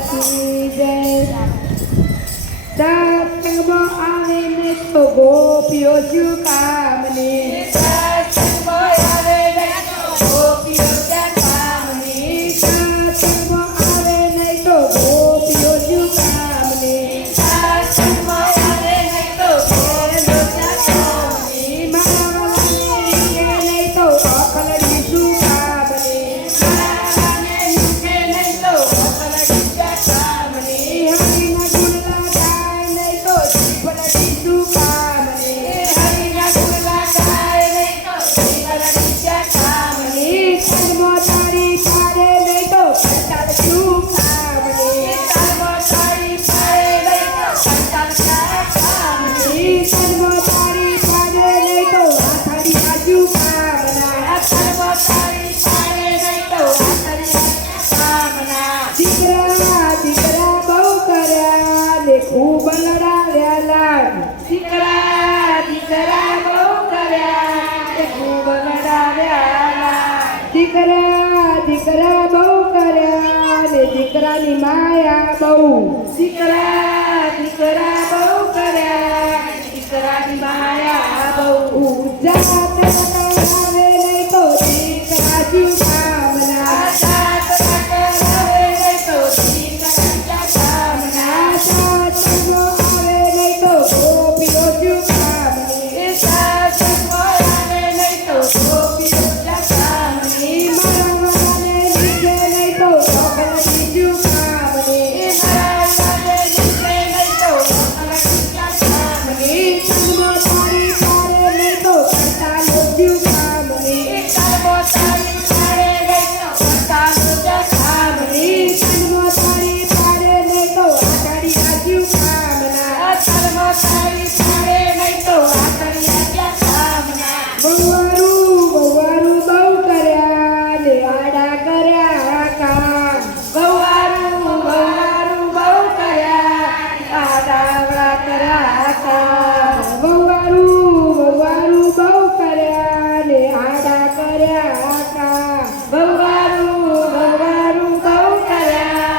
की जय। सत्संगમાં આવે ને તો ગોપીઓ શું કામની, સત્સંગમાં આવે ને તો ગોપીઓ શું કામની, સત્સંગમાં આવે ને તો ગોપીઓ શું કામની, સત્સંગમાં આવે ને તો ગોપીઓ શું કામની, મારાને નહીં તો અકલડી શું કામની, મારાને નહીં તો અકલડી શું કામની, હરિના ગુણલા ગાય નહીં તો જીભલડી શું કામની, હરિના ગુણલા ગાય નહીં તો જીભલડી શું કામની, કર્મો તારી પાડે નહીં તો કંટાળ શું કામની, કર્મો તારી પાડે નહીં તો કંટાળ શું કામની, કર્મો તારી પાડે નહીં તો આથડી આજુ કામના, કર્મો તારી પાડે નહીં તો આથડી કામના, દીકરા દીકરા બહુ કર્યા ને ખૂબ લડાવ્યા લાડ, દીકરા દીકરા બહુ કર્યા ને ખૂબ લડાવ્યા લાડ, દીકરા દીકરા બહુ કર્યા ને દીકરાની માયા બહુ, દીકરા દીકરા બહુ કર્યા દીકરાની માયા બહુ, જાત કરાવે નહીં તો દીકરા શું કામના, જાત કરાવે નહીં તો દીકરા શું કામના, સત્સંગમાં આવે નહીં તો ગોપીઓ શું કામની, સત્સંગમાં આવે નહીં તો ગોપીઓ શું કામની, મારાને લીધે નહીં તો અકલડી શું કામની, મારાને લીધે નહીં તો અકલડી શું કામની, કર્મો તારી પાડે નહીં તો કંટાળો શું કામની, કર્મો તારી પાડે નહીં તો કંટાળો શું કામની, કર્મો તારી પાડે નહીં તો આટડી આજુ કામના, કર્મો તારી પાડે નહીં તો આટડી આજુ કામના, બહુવારું બહુવારું બહુ કર્યા ને આડા કર્યા કામ, બહુવારું બહુવારું બહુ કર્યા આડા કર્યા કામ, બહુવારું બહુવારું બહુ કર્યા ને આડા કર્યા કામ, બહુવારું બહુવારું બહુ કર્યા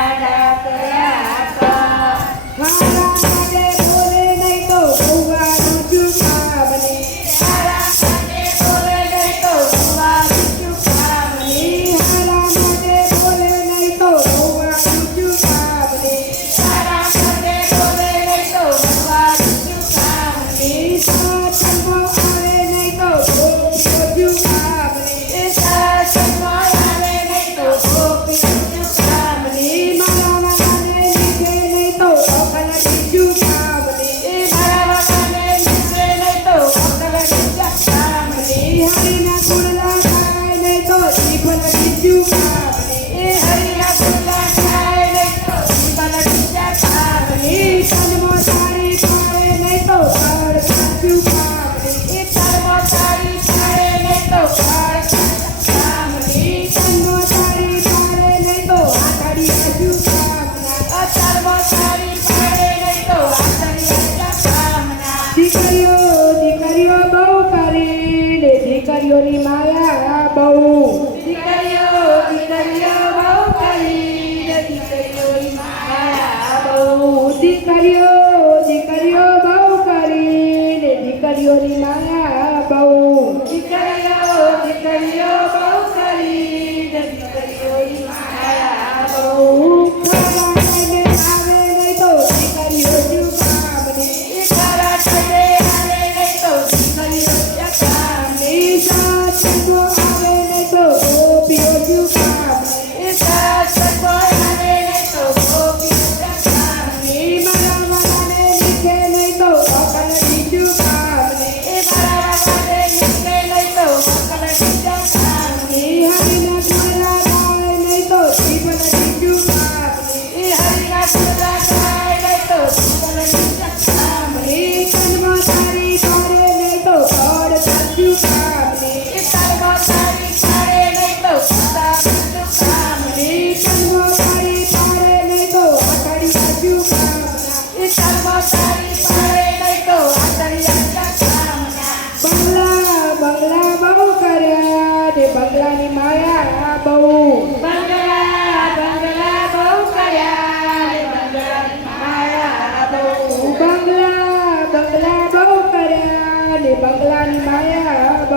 આડા કર્યા કામ, મારા માટે બોલે નહીં તો બહુવારું શું કામની, મારા માટે બોલે નહીં તો બહુવારું શું કામની, મારા માટે બોલે નહીં તો બહુવારું શું કામની, મારા માટે બોલે નહીં તો બહુવારું શું કામની, સત્સંગમાં આવે નહીં તો ગોપીઓ શું કામની, સત્સંગમાં આવે નહીં તો ગોપીઓ શું કામની, મારા વાલાને લીધે નહીં તો અકલડી શું કામની, મારા વાલાને લીધે નહીં તો અકલડી શું કામની, હરિના ગુણલા ગાય નહીં તો જીભલડી શું કામની, હરિના ગુણલા ગાય નહીં તો જીભલડી શું કામની, કર્મો તારી પાડે નહીં તો ફળ શું કામની, કર્મો તારી પાડે નહીં તો ફળ શું કામની, કર્મો તારી પાડે નહીં તો આટડી આજુ કામના, કર્મો તારી પાડે નહીં તો આટડી આજુ કામના, દીકરીઓ દીકરીઓ બહુ કરી ને દીકરીઓની માયા બહુ, દીકરીઓ દીકરીઓ બહુ કરી ને દીકરીઓની માયા બહુ, દીકરીઓ દીકરીઓ બહુ કરી ને દીકરીઓની માયા બહુ, દીકરીઓ દીકરીઓ બહુ કરી ને દીકરીઓની માયા બહુ,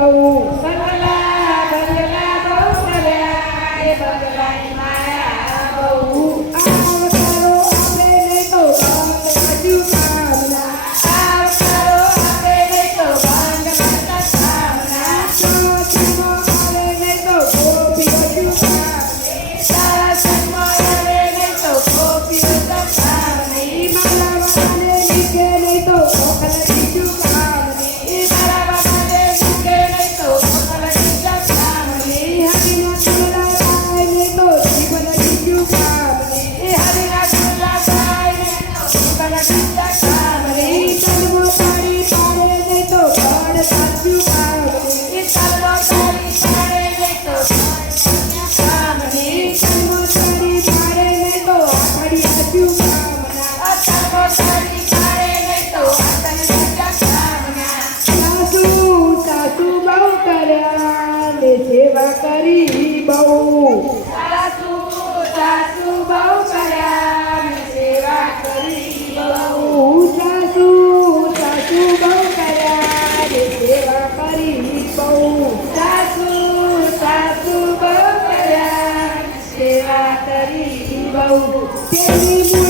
બહુ બંગલા બંગલા બહુ કર્યા એ બંગલાની માયા બહુ આવકારો આપે નહીં તો બાજુ કામના આવકારો આપે નહીં તો બંગલા સામના સાચમાં આવે નહીં તો ગોપીઓ કામની સાસમાં આવે નહીં તો ગોપીઓ સામની મારા વાળાને લીધે નહીં તો મોકલ બીજું કામની મારા બાબાને મૂકે નહીં તો મોકલ બીજા સામની હરિના ચૂલા થાય નહીં તો જીવન બીજું કામની હરિના ચૂલા થાય નહીં તો મોકલ બીજા સામની તનમો તારી પાડે નહીં તો બળ સાચું કામની સર્વ તારી પાડે નહીં તો સામની તનમો તારી પાડે નહીં તો આખડી આજુ કામના સર્વ તારી પાડે નહીં તો આતન બીજા સામના સાસુ સાસુ બહુ કર્યા ને સેવા કરી બહુ સાસુ સાસુ બહુ કર્યા ને સેવા કરી બહુ સાસુ સાસુ બહુ કર્યા ને સેવા કરી બહુ સાસુ સાસુ બહુ કર્યા ને સેવા કરી બહુ તેની